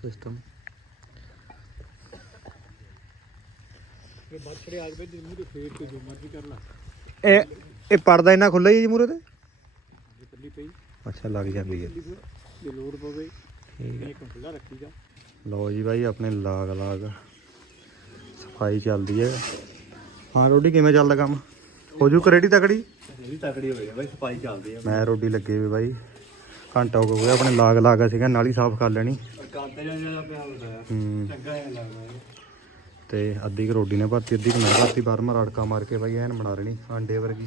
System. ਇਹ ਬਾਛੜੇ ਆ ਗਏ ਜਿੰਨੀ ਤੇ ਫੇਰ ਤੇ ਜੋ ਮਰਜ਼ੀ ਕਰ ਲਾ। ਇਹ ਇਹ ਪੜਦਾ ਇੰਨਾ ਖੁੱਲਾ ਹੀ ਜੀ ਮੂਰੇ ਤੇ? ਜੇ ਪੱਲੀ ਪਈ। ਅੱਛਾ ਲੱਗ ਜਾਂਦੀ ਹੈ। ਜੇ ਲੋੜ ਪਵੇ ਠੀਕ ਹੈ। ਇਹ ਖੁੱਲਾ ਰੱਖੀ ਜਾ। ਲਓ ਜੀ ਬਾਈ ਆਪਣੇ ਲਾਗ ਲਾਗ। ਸਫ਼ਾਈ ਚੱਲਦੀ ਹੈ। ਹਾਂ ਰੋਡੀ ਕਿਵੇਂ ਚੱਲਦਾ ਕੰਮ? ਹੋ ਜੂ ਕਰੇਡੀ ਤਕੜੀ? ਇਹ ਵੀ ਤਕੜੀ ਹੋਈ ਬਾਈ ਸਫ਼ਾਈ ਚੱਲਦੀ ਆ। ਮੈਂ ਰੋਡੀ ਲੱਗੇ ਵੀ ਬਾਈ। ਘੰਟਾ ਹੋ ਗਿਆ ਆਪਣੇ ਲਾਗ ਲਾਗਾ ਸੀਗਾ ਨਾਲੀ ਸਾਫ਼ ਕਰ ਲੈਣੀ। ਕਾਂਤੇ ਜਾਂ ਜ਼ਿਆਦਾ ਪਿਆ ਹੁੰਦਾ ਆ ਹੂੰ। ਚੰਗਾ ਇਹ ਲੱਗਦਾ ਹੈ ਤੇ ਅੱਧੀ ਕੁ ਰੋਡੀ ਨੇ ਭਰਤੀ ਅੱਧੀ ਕੁ ਮੈਂ ਭਰਤੀ ਬਾਹਰ ਮੈਂ ਰੜਕਾ ਮਾਰ ਕੇ ਬਾਈ ਐਨ ਬਣਾ ਲੈਣੀ ਆਂਡੇ ਵਰਗੀ।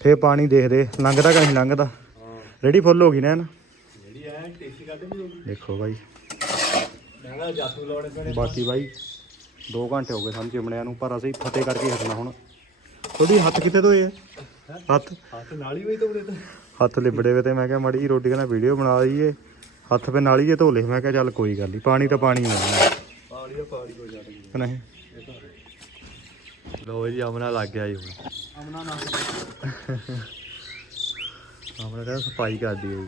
ਫੇਰ ਪਾਣੀ ਦੇਖਦੇ ਲੰਘਦਾ ਕਿ ਨਹੀਂ ਲੰਘਦਾ? ਰੇੜੀ ਫੁੱਲ ਹੋ ਗਈ ਨਾ ਐਨ? ਜਿਹੜੀ ਐ ਟੇਸਟੀ ਕੱਢ ਵੀ ਹੋਗੀ ਦੇਖੋ ਬਾਈ। ਮੈਂ ਪੈਣੇ ਬਾਕੀ ਬਾਈ 2 ਘੰਟੇ ਹੋ ਗਏ ਸਾਨੂੰ ਚਿਮਣਿਆਂ ਨੂੰ ਪਰ ਅਸੀਂ ਫਤਿਹ ਕਰਕੇ ਹਟਣਾ ਹੁਣ। ਥੋੜੀ ਹੱਥ ਕਿੱਥੇ ਧੋਏ ਆ? ਹੱਥ? ਹੱਥ ਨਾਲ ਹੀ ਹੋਈ ਤੋੜੇ ਤਾਂ। ਹੱਥ ਲਿਬੜੇ ਵੇ ਤੇ ਮੈਂ ਕਿਹਾ ਮਾੜੀ ਰੋਟੀ ਕਹਿੰਦਾ ਵੀਡੀਓ ਬਣਾ ਦਈਏ ਹੱਥ ਪੇ ਨਾਲ ਹੀ ਇਹ ਧੋ ਲਏ। ਮੈਂ ਕਿਹਾ ਚੱਲ ਕੋਈ ਗੱਲ ਨਹੀਂ ਪਾਣੀ ਤਾਂ ਪਾਣੀ ਹੀ ਹੈ ਪਾਣੀ ਦਾ ਪਾਣੀ ਹੋ ਕਿ ਨਹੀਂ? ਲੋ ਜੀ ਅਮਨਾ ਲੱਗ ਗਿਆ ਜੀ ਹੁਣ। ਅਮਨਾ ਨਾ ਅਮਨਾ ਕਹਿੰਦਾ ਸਫ਼ਾਈ ਕਰਦੀ ਹੈ ਜੀ।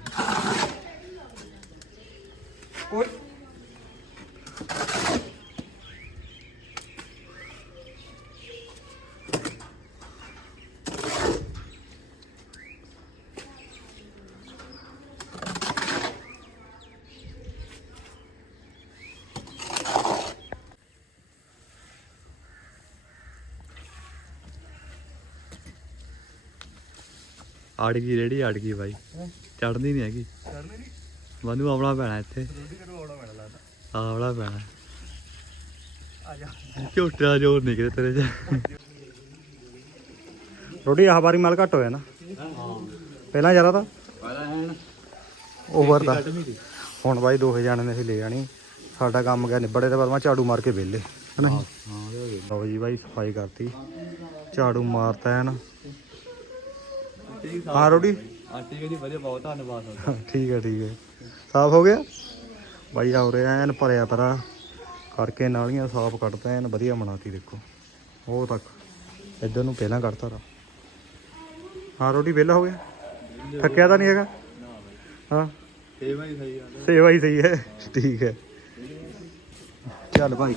ਓਏ ਅੜ ਗਈ ਰੇੜੀ ਅੜ ਗਈ ਬਾਈ। ਚੜਦੀ ਨਹੀਂ ਹੈਗੀ। ਕਰਨੇ ਨਹੀਂ ਮੈਨੂੰ ਆਉਣਾ ਪੈਣਾ ਇੱਥੇ। ਰੋਟੀ ਕਰਵਾਉਣਾ ਮੈਨਾਂ ਲੱਗਦਾ ਆਉਣਾ ਪੈਣਾ। ਆ ਜਾ ਝੋਟਾ ਜੋਰ ਨਹੀਂ ਤੇਰੇ ਚ। ਰੋਟੀ ਆਹ ਵਾਰੀ ਮਾਲ ਘੱਟ ਹੋਇਆ ਨਾ। ਪਹਿਲਾਂ ਜ਼ਿਆਦਾ ਤਾਂ? ਓਵਰ ਦਾ ਹੁਣ ਬਾਈ ਦੋਹੇ ਜਾਣੇ ਨੇ ਅਸੀਂ ਲੈ ਜਾਣੀ ਸਾਡਾ ਕੰਮ ਗਿਆ ਨਿਬੜੇ ਤੇ ਪਰ ਮੈਂ ਝਾੜੂ ਮਾਰ ਕੇ ਵਿਹਲੇ। ਨਹੀਂ ਲਓ ਜੀ ਬਾਈ ਸਫ਼ਾਈ ਕਰਤੀ। ਝਾੜੂ ਮਾਰਤਾ ਹੈ ਨਾ। ਠੀਕ ਹਾਂ ਰੋਡੀ ਆਂਟੀ ਵਧੀਆ ਬਹੁਤ ਧੰਨਵਾਦ ਤੁਹਾਡਾ। ਠੀਕ ਹੈ ਠੀਕ ਹੈ ਸਾਫ਼ ਹੋ ਗਿਆ? ਬਾਈ ਆ ਉਰੇ ਐਨ ਭਰਿਆ ਪਰਾ ਕਰਕੇ ਨਾਲੀਆਂ ਸਾਫ਼ ਕੱਢਤਾ ਐਨ ਵਧੀਆ ਬਣਾਤੀ ਦੇਖੋ। ਉਹ ਤੱਕ ਇੱਧਰ ਨੂੰ ਪਹਿਲਾਂ ਕੱਢਤਾ ਰਾ। ਹਾਂ ਰੋਟੀ ਵਿਹਲਾ ਹੋ ਗਿਆ? ਥੱਕਿਆ ਤਾਂ ਨਹੀਂ ਹੈਗਾ? ਹਾਂ। ਸੇਵਾ ਹੀ ਸਹੀ ਗੱਲ ਸੇਵਾ ਹੀ ਸਹੀ ਹੈ। ਠੀਕ ਹੈ। ਚੱਲ ਭਾਈ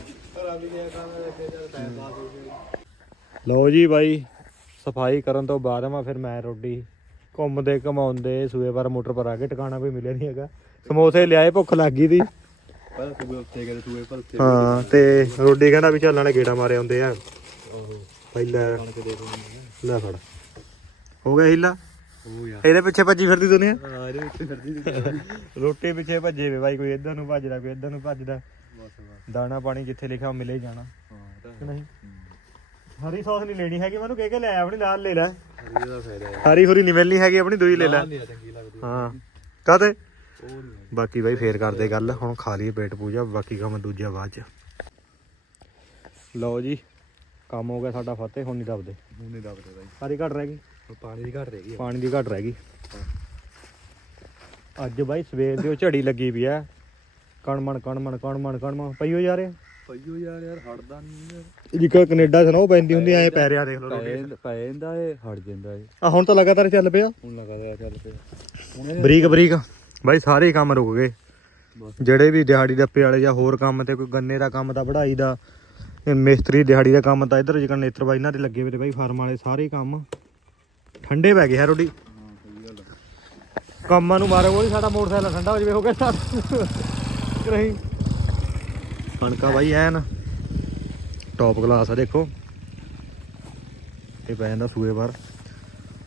ਲਓ ਜੀ ਬਾਈ ਸਫ਼ਾਈ ਕਰਨ ਤੋਂ ਬਾਅਦ ਮੈਂ ਫਿਰ ਮੈਂ ਰੋਡੀ ਘੁੰਮਦੇ ਘਮਾਉਂਦੇ ਸੂਏ ਪਰ ਮੋਟਰ ਪਰ ਆ ਕੇ ਟਿਕਾਣਾ ਕੋਈ ਮਿਲਿਆ ਨਹੀਂ ਹੈਗਾ। ਸਮੋਸੇ ਲਿਆਏ ਭੁੱਖ ਲੱਗ ਗਈ ਦੀ। ਪਹਿਲਾਂ ਸੂਏ ਉੱਤੇ ਗਏ ਸੂਏ ਪਰ ਉੱਤੇ ਹਾਂ ਤੇ ਰੋਡੀ ਕਹਿੰਦਾ ਵੀ ਚੱਲ ਨਾਲੇ ਗੇੜਾ ਮਾਰੇ ਆਉਂਦੇ ਆ। ਪਹਿਲਾਂ ਲੈ। ਫੜ। ਹੋ ਗਿਆ ਹਿੱਲਾ? ਉਹ ਯਾਰ ਇਹਦੇ ਪਿੱਛੇ ਭੱਜੀ ਫਿਰਦੀ ਦੁਨੀਆ ਇਹਦੇ ਫਿਰਦੀ ਰੋਟੀ ਪਿੱਛੇ ਭੱਜੇ ਵੇ ਬਾਈ ਕੋਈ ਇੱਧਰ ਨੂੰ ਭੱਜਦਾ ਕੋਈ ਇੱਧਰ ਨੂੰ ਭੱਜਦਾ। ਬਸ ਬਸ। ਦਾਣਾ ਪਾਣੀ ਜਿੱਥੇ ਲਿਖਿਆ ਉਹ ਮਿਲੇ ਜਾਣਾ। ਹਾਂ ਨਹੀਂ? ਹਰੀ ਸੌਸ ਨਹੀਂ ਲੈਣੀ ਹੈਗੀ ਮੈਨੂੰ ਕਹਿ ਕੇ ਲੈ ਆ ਆਪਣੀ ਨਾਲ ਲੈ ਲੈ। ਹਰੀ ਦਾ ਫਾਇਦਾ ਹੈ। ਹਰੀ ਹੁਰੀ ਨਹੀਂ ਮਿਲਣੀ ਹੈਗੀ ਆਪਣੀ ਦੂਈ ਲੈ ਲੈ। ਨਹੀਂ ਚੰਗੀ ਲੱਗਦੀ ਹਾਂ। ਕਾਤੇ ਉਹ ਨਹੀਂ ਬਾਕੀ ਬਾਈ ਫੇਰ ਕਰਦੇ ਗੱਲ ਹੁਣ ਖਾ ਲਈਏ ਪੇਟ ਪੂਜਾ ਬਾਕੀ ਕੰਮ ਦੂਜਾ ਬਾਅਦ ਚ। ਲਓ ਜੀ ਕੰਮ ਹੋ ਗਿਆ ਸਾਡਾ ਫਤਿਹ ਹੁਣ ਨਹੀਂ ਦਬਦੇ। ਹੁਣ ਨਹੀਂ ਦੱਬਦੇ ਬਾਈ। ਸਾਰੀ ਘਟ ਰਹਿ ਗਈ? ਪਾਣੀ ਦੀ ਘਟ ਰਹੀ ਹੈ ਪਾਣੀ ਦੀ ਘਟ ਰਹਿ ਗਈ। ਅੱਜ ਬਾਈ ਸਵੇਰ ਦੀ ਉਹ ਝੜੀ ਲੱਗੀ ਵੀ ਆ। ਕਣਮਣ ਕਣਮਣ ਕਣਮਣ ਕਣਮਣ। ਪਈਓ ਜਾ ਰਿਹਾ ਪਈਓ ਯਾਰ ਯਾਰ ਹਟਦਾ ਨਹੀਂ ਜਿੱਕਾ ਕੈਨੇਡਾ ਚ ਨਾ ਉਹ ਪੈਂਦੀ ਹੁੰਦੀ ਐ ਪੈ ਰਿਆ ਦੇਖ ਲਓ ਪੈ ਪੈ ਜਾਂਦਾ ਇਹ ਹਟ ਜਾਂਦਾ ਇਹ। ਆ ਹੁਣ ਤਾਂ ਲਗਾਤਾਰ ਚੱਲ ਪਿਆ। ਹੁਣ ਲਗਾਤਾਰ ਚੱਲ ਪਿਆ। ਬਰੀਕ ਬਰੀਕ। ਬਾਈ ਸਾਰੇ ਕੰਮ ਰੁਕ ਗਏ। ਜਿਹੜੇ ਵੀ ਦਿਹਾੜੀ ਦੱਪੇ ਵਾਲੇ ਜਾਂ ਹੋਰ ਕੰਮ ਤੇ ਕੋਈ ਗੰਨੇ ਦਾ ਕੰਮ ਤਾਂ ਵਢਾਈ ਦਾ ਮਿਸਤਰੀ ਦਿਹਾੜੀ ਦਾ ਕੰਮ ਤਾਂ ਇੱਧਰ ਜਿਕਣ ਨੇਤਰ ਬਾਈ ਇਹਨਾਂ ਦੇ ਲੱਗੇ ਹੋਏ ਤੇ ਬਾਈ ਫਾਰਮ ਵਾਲੇ ਸਾਰੇ ਕੰਮ। ਠੰਡੇ ਪੈ ਗਏ ਹੈ ਰੋਡੀ। ਕੰਮਾਂ ਨੂੰ ਮਾਰੋ ਕੋਈ ਸਾਡਾ ਮੋਟਰਸਾਈਕਲ ਠੰਡਾ ਹੋ ਜਵੇ ਹੋ ਗਿਆ ਸਟਾਰਟ। ਨਹੀਂ। ਕਣਕਾਂ ਬਾਈ ਐਨ। ਟੌਪ ਕਲਾਸ ਆ ਦੇਖੋ। ਇਹ ਪੈ ਜਾਂਦਾ ਸੂਏ ਪਰ।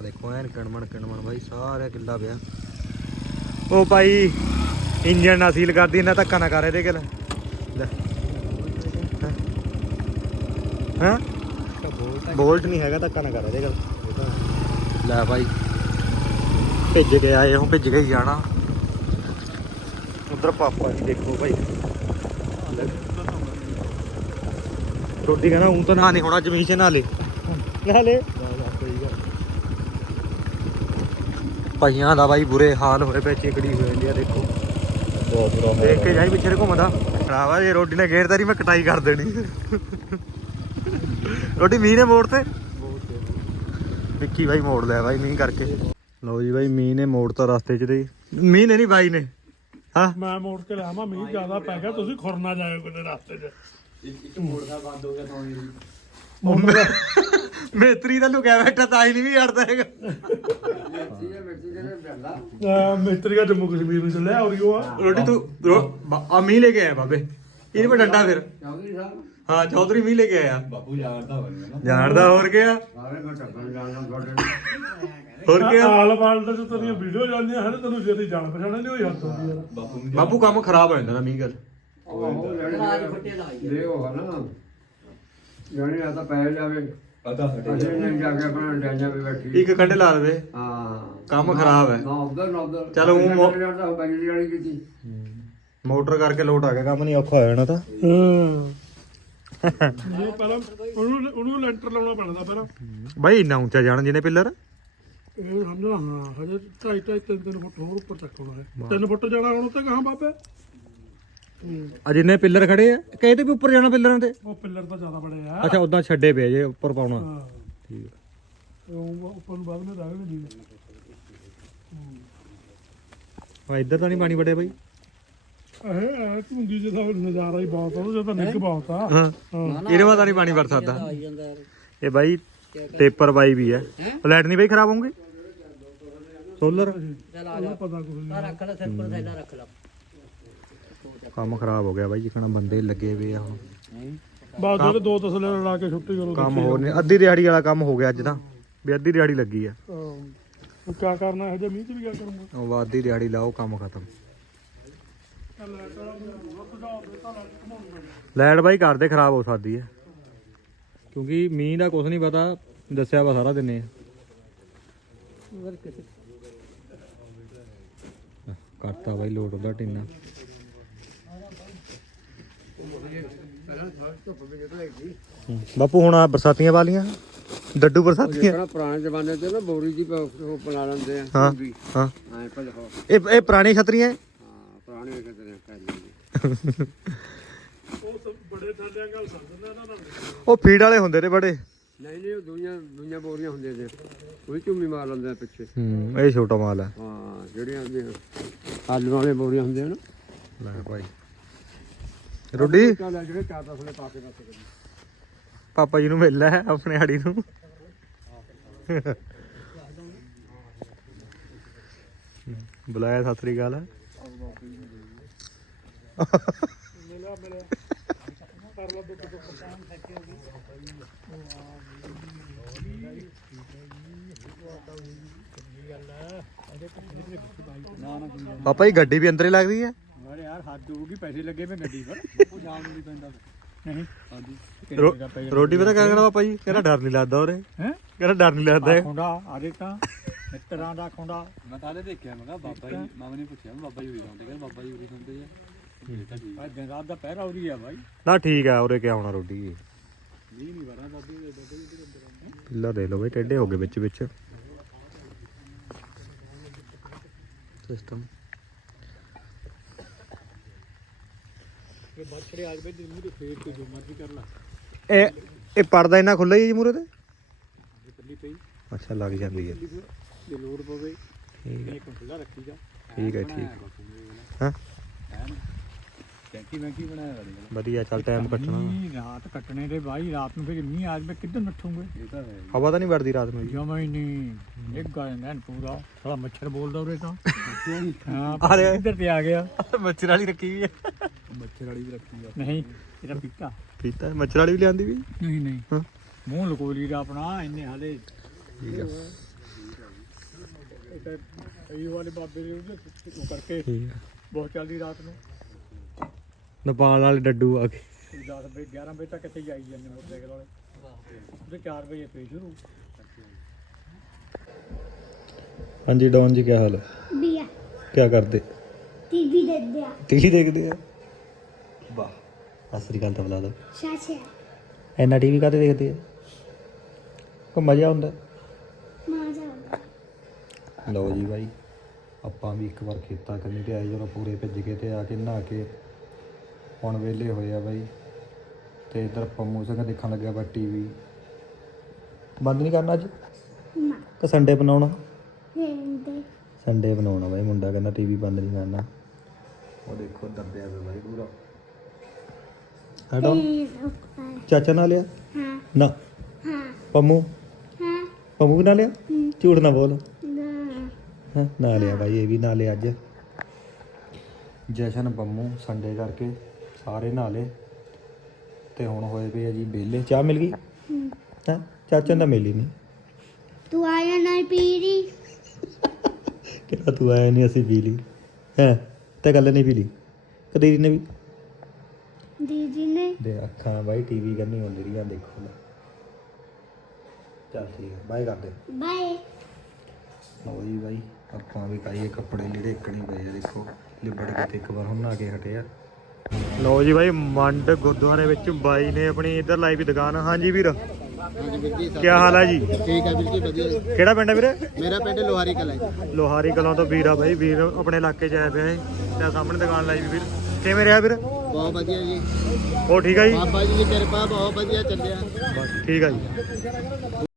ਦੇਖੋ ਐਨ ਕਣਮਣ ਕਣਮਣ ਬਾਈ, ਸਾਰਾ ਕਿੱਲਾ ਪਿਆ। ਉਹ ਭਾਈ ਇੰਜਨ ਨਾ ਸੀਲ ਕਰਦੀ ਇਹਨਾਂ ਧੱਕਾ ਨਾ ਕਰ ਇਹਦੇ ਗਿਲ ਹਾਂ? ਬੋਲਟ ਨਹੀਂ ਹੈਗਾ, ਧੱਕਾ ਨਾ ਕਰ ਇਹਦੇ ਗਿਲ ਲੈ ਭਾਈ ਭਿੱਜ ਕੇ ਆਏ ਹੁਣ ਭਿੱਜ ਕੇ ਹੀ ਜਾਣਾ। ਉਧਰ ਪਾਪਾ ਜੀ ਦੇਖੋ ਭਾਈ ਰੋਟੀ ਕਹਿੰਦਾ ਉਹ ਤਾਂ ਨਾ ਨਹੀਂ ਹੋਣਾ ਜ਼ਮੀਨ 'ਚ ਨਾ ਲੈ। ਨਾ ਲੈ। ਸਹੀ ਗੱਲ ਭਾਈਆਂ ਦਾ ਬਾਈ ਬੁਰੇ ਹਾਲ ਹੋਏ ਪਏ ਚਿਕੜੀ ਹੋਏ ਜਾਂਦੀ ਆ ਦੇਖੋ। ਬਹੁਤ ਬੁਰਾ ਦੇਖ ਕੇ ਜਾਈ ਪਿੱਛੇ ਘੁੰਮਦਾ ਭਰਾਵਾ ਜੇ ਰੋਟੀ ਨੇ ਗੇੜ ਤਾਰੀ ਮੈਂ ਕਟਾਈ ਕਰ ਦੇਣੀ। ਰੋਟੀ ਮੀਂਹ ਨੇ ਮੋੜ ਤੇ? ਵਿੱਕੀ ਬਾਈ ਮੋੜ ਲਿਆ ਬਾਈ ਮੀਂਹ ਕਰਕੇ। ਲਓ ਜੀ ਬਾਈ ਮੀਂਹ ਨੇ ਮੋੜ ਤਾਂ ਰਸਤੇ 'ਚ ਦੇ। ਮੀਂਹ ਨੇ ਨਹੀਂ ਬਾਈ ਨੇ। ਹਾਂ? ਮੈਂ ਮੋੜ ਕੇ ਲਿਆਵਾਂ ਮੀਂਹ ਜ਼ਿਆਦਾ ਪੈ ਗਿਆ ਤੁਸੀਂ ਖੁਰ ਨਾ ਜਾਇਓ ਕਿਤੇ ਰਸਤੇ 'ਚ। ਇੱਕ ਮੋੜ ਦਾ ਬੰਦ ਹੋ ਗਿਆ ਤਾਂ ਹੀ। ਮੇਤਰੀ ਦਾ। ਲੁਕਿਆ ਬੈਠਾ ਤਾਂ ਹੀ ਨਹੀਂ ਵੀ ਹਟਦਾ ਹੈਗਾ। ਅਹ ਮਿਸਤਰੀ ਦਾ ਜੰਮੂ ਕਸ਼ਮੀਰ ਨੂੰ ਚੱਲਿਆ ਔਰ ਉਹ ਆ। ਰੋਟੀ ਤੂੰ ਮੀਂਹ ਲੈ ਕੇ ਆਇਆ ਬਾਬੇ। ਇਹਨੇ ਪਰ ਡੰਡਾ ਫਿਰ। ਹਾਂ ਚੌਧਰੀ ਮੀਂਹ ਲੈ ਕੇ ਆਇਆ। ਬਾਪੂ ਜਾਣਦਾ ਹੋਣਾ ਨਾ। ਜਾਣਦਾ ਹੋਰ ਗਿਆ ਹੋਰ ਗਿਆ ਆਲ ਬਾਲ ਦਾ ਜੋ ਤੇਰੀਆਂ ਵੀਡੀਓ ਜਾਂਦੀਆਂ ਹਨ ਤੈਨੂੰ ਜਿਹੜੀ ਜਾਣ ਪਛਾਣ ਨਹੀਂ ਹੋਈ ਹੱਥ ਹੁੰਦੀ ਯਾਰ ਬਾਪੂ ਨੂੰ ਬਾਪੂ ਕੰਮ ਖਰਾਬ ਹੋ ਜਾਂਦਾ ਨਾ ਮੀਂਹ ਗੱਲ ਇਹ ਹੋਗਾ ਨਾ ਜਾਣੀ ਆ। ਤਾਂ ਪੈ ਜਾਵੇ। ਪਤਾ ਸਾਡੇ ਅਸੀਂ ਨਹੀਂ ਜਾ ਕੇ ਆਪਣਾ ਡਾਈਆਂ 'ਤੇ ਬੈਠੀ। ਇੱਕ ਕੰਡੇ ਲਾ ਦੇਵੇ। ਹਾਂ। ਕੰਮ ਖਰਾਬ ਹੈ। ਨਾ ਉਧਰ ਨਾ ਉਧਰ। ਚੱਲ ਊਂ ਮੋ- ਜਾਂਦਾ ਬੈਟਰੀ ਵਾਲੀ ਕੀਤੀ ਮੋਟਰ ਕਰਕੇ ਲੋਟ ਆ ਗਿਆ ਕੰਮ ਨਹੀਂ ਔਖਾ ਹੋ ਜਾਣਾ ਤਾਂ। ਹਾਂ। ਇਹ ਪਹਿਲਾਂ ਉਹਨੂੰ ਉਹਨੂੰ ਲੈਂਟਰ ਲਾਉਣਾ ਪੈਣਾ ਤਾਂ ਪਹਿਲਾਂ। ਬਾਈ ਇੰਨਾ ਉੱਚਾ ਜਾਣ ਜਿਹਨੇ ਪਿੱਲਰ। ਇਹ ਸਮਝਣਾ ਹਾਂ ਹਜੇ ਢਾਈ ਢਾਈ ਤਿੰਨ ਤਿੰਨ ਫੁੱਟ ਹੋਰ ਉੱਪਰ ਤੱਕ ਹੋਣਾ ਹੈ। ਤਿੰਨ ਫੁੱਟ ਜਾਣਾ ਹੁਣ ਉੱਤੇ ਕਹਾਂ ਬਾਬੇ। ਆ ਜਿੰਨੇ ਪਿੱਲਰ ਖੜੇ ਆ ਕਿ ਇਹਦੇ ਵੀ ਉੱਪਰ ਜਾਣਾ ਪਿੱਲਰਾਂ ਤੇ? ਉਹ ਪਿੱਲਰ ਤਾਂ ਜ਼ਿਆਦਾ ਬੜੇ ਆ। ਅੱਛਾ ਉਦਾਂ ਛੱਡੇ ਪਏ ਜੇ ਉੱਪਰ ਪਾਉਣਾ। ਹਾਂ। ਠੀਕ ਉਹ ਉੱਪਰ ਨੂੰ ਬਾਅਦ ਵਿੱਚ ਦਾਗ ਨਹੀਂ ਆ ਇੱਧਰ ਤਾਂ ਨਹੀਂ ਪਾਣੀ ਵੜਿਆ ਬਾਈ। ਇਹ ਇਹ ਝੁੰਗੀ ਜਿਹਦਾ ਨਜ਼ਾਰਾ ਹੀ ਬਹੁਤ ਆ ਬਹੁਤ ਹਾਂ। ਇਹਦੇ ਬਾਅਦ ਨਹੀਂ ਪਾਣੀ ਵੜ ਸਕਦਾ। ਇਹ ਬਾਈ ਟੇਪਰ ਬਾਈ ਵੀ ਹੈ? ਲਾਈਟ ਨਹੀਂ ਬਾਈ ਖਰਾਬ ਹੋਊਗੀ? ਸੋਲਰ? ਉਹਨੂੰ ਪਤਾ ਕੁਝ ਨਹੀਂ ਕੰਮ ਖਰਾਬ ਹੋ ਗਿਆ ਬਾਈ ਜਿਕਣਾ ਬੰਦੇ ਲੱਗੇ ਵੇ ਆ ਹੁਣ। ਬਾਅਦ ਜਿਹੜੇ ਦੋ ਤਸਲੇ ਲਾ ਕੇ ਛੁੱਟੀ ਕਰੋ ਕੰਮ ਹੋਰ ਨਹੀਂ ਅੱਧੀ ਦਿਹਾੜੀ ਵਾਲਾ ਕੰਮ ਹੋ ਗਿਆ ਅੱਜ ਤਾਂ ਵੀ ਅੱਧੀ ਦਿਹਾੜੀ ਲੱਗੀ ਆ। ਉਹ ਕੀ ਕਰਨਾ ਹੈ ਜੇ ਮੀਂਹ ਚ ਵੀ ਕੀ ਕਰੂੰਗਾ ਉਹ ਵਾ ਅੱਧੀ ਦਿਹਾੜੀ ਲਾਓ ਕੰਮ ਖਤਮ। ਲਾਈਟ ਬਾਈ ਕਰਦੇ ਖਰਾਬ ਹੋ ਸਕਦੀ ਹੈ ਕਿਉਂਕਿ ਮੀਂਹ ਦਾ ਕੁਝ ਨਹੀਂ ਪਤਾ ਦੱਸਿਆ ਵਾ ਸਾਰਾ ਦਿਨੇ। ਕਰਤਾ ਬਾਈ ਲੋਟ ਉਹਦਾ ਟਿੰਨਾ। ਬਾਪੂ ਹੁਣ ਆ ਬਰਸਾਤੀਆਂ ਵਾਲੀਆਂ ਡੱਡੂ ਬਰਸਾਤੀਆਂ? ਜਿਹੜਾ ਪੁਰਾਣੇ ਜ਼ਮਾਨੇ 'ਚ ਨਾ ਬੋਰੀ ਜੀ ਉਹ ਬਣਾ ਲੈਂਦੇ ਆ ਹਾਂ ਹਾਂ। ਐ ਭਲ ਹੋ ਇਹ ਇਹ ਪੁਰਾਣੀ ਛਤਰੀਆਂ? ਹੈ? ਹਾਂ ਪੁਰਾਣੇ ਕਿਤੇ ਕਰ ਲੈਂਦੇ ਉਹ ਸਭ ਬੜੇ ਥੱਲਿਆਂ ਗੱਲ ਸਮਝਦਾ ਨਾ ਨਾ ਉਹ ਫੀਡ ਵਾਲੇ ਹੁੰਦੇ ਨੇ ਬੜੇ। ਨਹੀਂ ਨਹੀਂ ਉਹ ਦੁਨੀਆਂ ਦੁਨੀਆਂ ਬੋਰੀਆਂ ਹੁੰਦੀਆਂ ਨੇ। ਉਹ ਝੁੰਮੀ ਮਾਰ ਲੈਂਦੇ ਆ ਪਿੱਛੇ। ਹੂੰ ਇਹ ਛੋਟਾ ਮਾਲ ਹੈ ਹਾਂ ਜਿਹੜੀਆਂ ਆਲੂ ਵਾਲੇ ਬੋਰੀਆਂ ਹੁੰਦੀਆਂ ਨਾ। ਲੈ ਭਾਈ। ਰੋਡੀ? ਚੱਲ ਜਿਹੜੇ ਚਾਰ ਦਸਲੇ ਪਾ ਕੇ ਦੱਸ ਕਰੀ ਪਾਪਾ ਜੀ ਨੂੰ ਮਿਲ ਲੈ, ਆਪਣੇ ਆੜੀ ਨੂੰ। ਬੁਲਾਇਆ, ਸਤਿ ਸ੍ਰੀ ਅਕਾਲ। ਮਿਲਿਆ ਮਿਲਿਆ ਕਰ ਲਾ ਦੁੱਧ ਦੁੱਧ ਪਾਪਾ ਜੀ, ਗੱਡੀ ਵੀ ਅੰਦਰ ਲੱਗਦੀ ਹੈ? ਯਾਰ ਹੱਦ ਹੋਊਗੀ ਪੈਸੇ ਲੱਗੇ ਵੇ ਗੱਡੀ ਪਰ ਉਹ ਜਾਮ ਨੂੰ ਵੀ ਪੈਂਦਾ ਨਹੀਂ? ਹਾਂਜੀ। ਰੋ- ਰੋਟੀ ਪਤਾ ਕਿਆ ਕਹਿਣਾ ਪਾਪਾ ਜੀ? ਕਹਿੰਦਾ ਡਰ ਨਹੀਂ ਲੱਗਦਾ ਉਰੇ? ਹੈ? ਕਹਿੰਦਾ ਡਰ ਨਹੀਂ ਲੱਗਦਾ? ਖੁੰਡਾ ਆਰੇ ਤਾਂ ਮਿੱਤਰਾਂ ਦਾ ਖੁੰਡਾ। ਮੈਂ ਤਾਂ ਦੇਖਿਆ ਮੈਂ ਕਿਹਾ ਬਾਬਾ ਜੀ ਮਾਮਾ ਨੇ ਪੁੱਛਿਆ ਬਾਬਾ ਜੀ ਉਰੀ ਹੁੰਦੇ ਕਹਿੰਦਾ ਬਾਬਾ ਜੀ ਉਰੀ ਹੁੰਦੇ ਆ। ਆ। ਦਿਨ ਰਾਤ ਦਾ ਪਹਿਰਾ ਉਰੀ ਆ ਬਾਈ। ਨਾ ਠੀਕ ਆ ਉਰੇ ਕਿਆ ਹੋਣਾ ਰੋਟੀ? ਨਹੀਂ ਨਹੀਂ ਵਰਾਂ ਬਾਬੇ ਦੇ ਬਾਬੇ ਜੀ ਦੇ ਪਿੱਲਾ ਦੇ ਲਓ ਬਈ ਟੇਢੇ ਹੋ ਗਏ ਵਿੱਚ ਵਿੱਚ। ਸਿਸਟਮ। ਇਹ ਬਛੜੇ ਆ ਗਏ ਮੂੰਹ ਤੇ ਫੇਰ ਕੇ ਜੋ ਮਰਜ਼ੀ ਕਰ ਲਾ। ਇਹ ਇਹ ਪੜਦਾ ਇੰਨਾ ਖੁੱਲਾ ਹੀ ਜੀ ਮੂਰੇ ਤੇ? ਜੇ ਪੱਲੀ ਪਈ। ਅੱਛਾ ਲੱਗ ਜਾਂਦੀ ਹੈ। ਜੇ ਲੋੜ ਪਵੇ ਠੀਕ ਹੈ। ਇੱਕ ਖੁੱਲਾ ਰੱਖੀ ਜਾ। ਠੀਕ ਹੈ ਠੀਕ। ਹਾਂ? ਟੈਂਕੀ ਮੈਂ ਕੀ ਬਣਾਇਆ ਵਾਲੀ ਵਧੀਆ ਚੱਲ ਟਾਈਮ ਕੱਟਣਾ। ਰਾਤ ਕੱਟਣੇ ਦੇ ਬਾਈ ਰਾਤ ਨੂੰ ਫਿਰ ਮੀਂਹ ਆਜ ਮੈਂ ਕਿੱਧਰ ਨੱਠੂਗੇ? ਇਹ ਤਾਂ ਹੈ ਹਵਾ ਤਾਂ ਨਹੀਂ ਵੜਦੀ ਰਾਤ ਨੂੰ ਜੀ। ਜਮਾ ਹੀ ਨਹੀਂ। ਇੱਕ ਗਾ ਜਾਂਦਾ ਪੂਰਾ। ਸਾਲਾ ਮੱਛਰ ਬੋਲਦਾ ਉਰੇ ਤਾਂ। ਹਾਂ ਆ। ਇੱਧਰ ਤੇ ਆ ਗਿਆ। ਮੱਛਰ ਵਾਲੀ ਰੱਖੀ ਵੀ ਹੈ। ਮੱਛਰ ਵਾਲੀ ਵੀ ਰੱਖੀ ਆ। ਨਹੀਂ ਇਹਦਾ ਪੀਤਾ। ਪੀਤਾ ਮੱਛਰ ਵਾਲੀ ਵੀ ਲਿਆਂਦੀ ਵੀ? ਨਹੀਂ ਨਹੀਂ। ਹਾਂ। ਮੂੰਹ ਲਕੋ ਲਈ ਦਾ ਆਪਣਾ ਇੰਨੇ ਹਾਲੇ। ਠੀਕ ਆ। ਇਹ ਵਾਲੇ ਬਾਬੇ ਦੇ ਉਹ ਕਰਕੇ ਬਹੁਤ ਚੱਲਦੀ ਰਾਤ ਨੂੰ। ਨੇਪਾਲ ਵਾਲੇ ਵਜੇ ਤੱਕ ਹਾਂਜੀ ਡੌਨ ਜੀ ਕੀ ਹਾਲ ਹੈ? ਬੀਆ ਕੀ ਕਰਦੇ? ਟੀਵੀ ਦੇਖਦੇ ਆ? ਵਾਹ ਸਤਿ ਸ੍ਰੀ ਅਕਾਲ ਤਾਂ। ਬੁਲਾ ਦੋ ਸ਼ਾਸ਼ੇ ਟੀਵੀ ਕਾਤੇ ਦੇਖਦੇ ਆ ਕੋ ਮਜ਼ਾ ਹੁੰਦਾ ਮਜ਼ਾ ਲਓ ਜੀ ਬਾਈ ਆਪਾਂ ਵੀ ਇੱਕ ਵਾਰ ਖੇਤਾਂ ਕੰਨੀ ਤੇ ਆਏ ਜਦੋਂ ਪੂਰੇ ਭਿੱਜ ਕੇ ਤੇ ਆ ਕੇ ਨਹਾ ਕੇ ਹੁਣ ਵੇਲੇ ਹੋਏ ਆ ਬਾਈ। ਤੇ ਇਧਰ ਪੰਮੂ ਸਿੰਘ ਦੇਖਣ ਲੱਗਿਆ ਬਾ ਟੀਵੀ ਬੰਦ ਨਹੀਂ ਕਰਨਾ ਅੱਜ? ਨਾ। ਕਿ ਸੰਡੇ ਬਣਾਉਣਾ? ਸੰਡੇ ਬਣਾਉਣਾ ਬਾਈ ਮੁੰਡਾ ਕਹਿੰਦਾ ਟੀਵੀ ਬੰਦ ਨਹੀਂ ਕਰਨਾ। ਉਹ ਦੇਖੋ ਦੱਬਿਆ ਪਿਆ ਬਾਈ ਪੂਰਾ। ਹੈਡੋ ਉੱਪਰ ਚਾਚਾ ਨਾਲ ਲਿਆ ਹਾਂ ਨਾ ਹਾਂ ਪੰਮੂ ਹਾਂ ਪੰਮੂ ਵੀ ਨਾ ਲਿਆ ਝੂਠ ਨਾ ਬੋਲ ਨਾ ਹਾਂ ਨਾ ਲਿਆ ਬਾਈ ਇਹ ਵੀ ਨਾ ਲਿਆ ਅੱਜ ਜਸ਼ਨ ਪੰਮੂ ਸੰਡੇ ਕਰਕੇ ਸਾਰੇ ਨਾਲੇ ਤੇ ਹੁਣ ਹੋਏ ਪਏ ਆ ਜੀ ਵਿਹਲੇ ਚਾਹ ਮਿਲ ਗਈ? ਹਾਂ। ਚਾਚਾ ਨੂੰ ਤਾਂ ਮਿਲੀ ਨਹੀਂ ਤੂੰ ਆਇਆ ਨਹੀਂ ਪੀਰੀ ਕਿਹਾ ਤੂੰ ਆਇਆ ਨਹੀਂ ਅਸੀਂ ਪੀ ਲਈ। ਹੈ? ਤੇ ਗੱਲ ਨਹੀਂ ਪੀ ਲਈ। ਕਦੇ ਨੇ ਵੀ ਦੀਦੀ ਨੇ। ਦੇ ਅੱਖਾਂ ਬਾਈ ਟੀਵੀ ਕਰਨੀ ਹੁੰਦੀ ਰਹੀਆਂ ਦੇਖੋ ਲੈ ਚੱਲ ਠੀਕ ਹੈ ਬਾਏ ਕਰਦੇ। ਬਾਏ ਲਓ ਜੀ ਬਾਈ ਆਪਾਂ ਵੀ ਕਾਈਏ ਕੱਪੜੇ ਲੀੜੇ ਇੱਕਣੀ ਪਏ ਆ ਦੇਖੋ। ਲਿਬੜ ਕੇ ਤੇ ਇੱਕ ਵਾਰ ਹੁਣ ਨਹਾ ਕੇ ਹਟੇ ਆ। ਲਓ ਜੀ ਬਾਈ ਮੰਡ ਗੁਰਦੁਆਰੇ ਵਿੱਚ ਬਾਈ ਨੇ ਆਪਣੀ ਇੱਧਰ ਲਾਈ ਵੀ ਦੁਕਾਨ। ਹਾਂਜੀ ਵੀਰ ਹਾਂਜੀ ਵੀਰ ਜੀ ਕੀ ਹਾਲ ਆ ਜੀ? ਠੀਕ ਹੈ ਵੀਰ ਜੀ ਵਧੀਆ ਜੀ। ਕਿਹੜਾ ਪਿੰਡ ਹੈ ਵੀਰੇ? ਮੇਰਾ ਪਿੰਡ ਲੋਹਾਰੀ ਕਲਾ ਹੈ ਲੋਹਾਰੀ ਕਲਾਂ ਤੋਂ ਵੀਰ ਆ ਬਾਈ ਵੀਰ ਆਪਣੇ ਇਲਾਕੇ 'ਚ ਆਇਆ ਪਿਆ ਹੈ। ਤੇ ਸਾਹਮਣੇ ਦੁਕਾਨ ਲਾਈ ਵੀ ਵੀਰ। ਕਿਵੇਂ ਰਿਹਾ ਵੀਰ? ਬਹੁਤ ਵਧੀਆ ਜੀ। ਉਹ ਠੀਕ ਆ ਜੀ? ਬਾਬਾ ਜੀ ਦੀ ਕਿਰਪਾ ਬਹੁਤ ਵਧੀਆ ਚੱਲਿਆ। ਠੀਕ ਆ ਜੀ।